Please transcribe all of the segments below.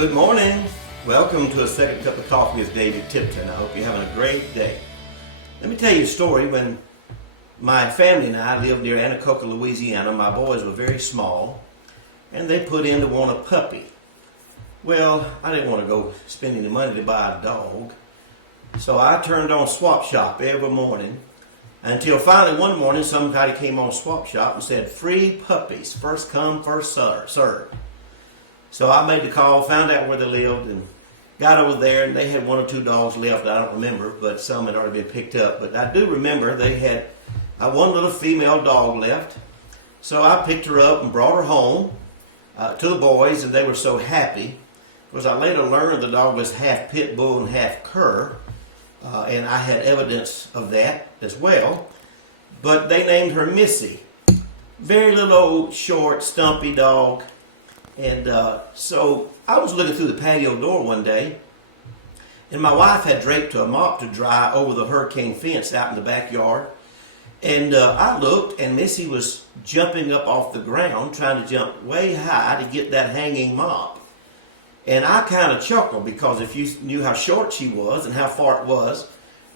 Good morning. Welcome to a second cup of coffee with David Tipton. I hope you're having a great day. Let me tell you a story. When my family and I lived near Anacoca, Louisiana, my boys were very small, and they put in to want a puppy. Well, I didn't want to go spend any money to buy a dog, so I turned on Swap Shop every morning until finally one morning somebody came on Swap Shop and said, free puppies, first come, first served. So I made the call, found out where they lived, and got over there, and they had one or two dogs left. I don't remember, but some had already been picked up. But I do remember they had one little female dog left. So I picked her up and brought her home to the boys, and they were so happy. Because I later learned the dog was half pit bull and half cur, and I had evidence of that as well. But they named her Missy. Very little old, short, stumpy dog. And so I was looking through the patio door one day, and my wife had draped a mop to dry over the hurricane fence out in the backyard. And I looked, and Missy was jumping up off the ground, trying to jump way high to get that hanging mop. And I kind of chuckled, because if you knew how short she was and how far it was,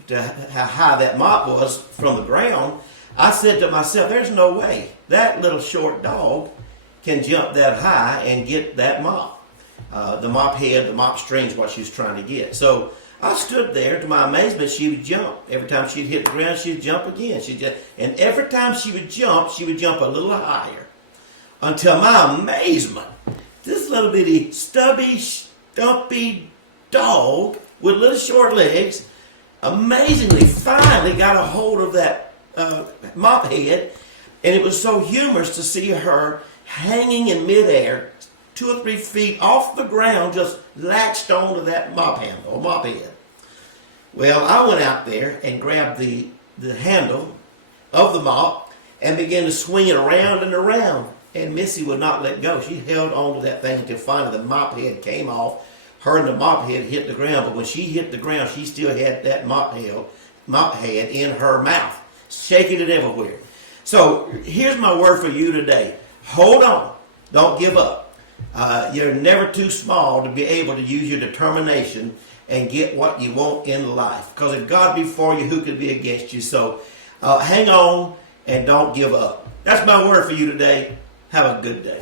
to how high that mop was from the ground, I said to myself, there's no way that little short dog can jump that high and get that mop. The mop head, the mop string is what she was trying to get. So I stood there. To my amazement, she would jump. Every time she'd hit the ground, she'd jump again. And every time she would jump a little higher. Until my amazement, this little bitty, stubby, stumpy dog with little short legs amazingly finally got a hold of that mop head. And it was so humorous to see her hanging in midair, 2 or 3 feet off the ground, just latched onto that mop handle or mop head. Well, I went out there and grabbed the handle of the mop and began to swing it around and around. And Missy would not let go. She held onto that thing until finally the mop head came off. Her and the mop head hit the ground, but when she hit the ground, she still had that mop head in her mouth, shaking it everywhere. So here's my word for you today. Hold on. Don't give up. You're never too small to be able to use your determination and get what you want in life. Because if God be for you, who could be against you? So hang on and don't give up. That's my word for you today. Have a good day.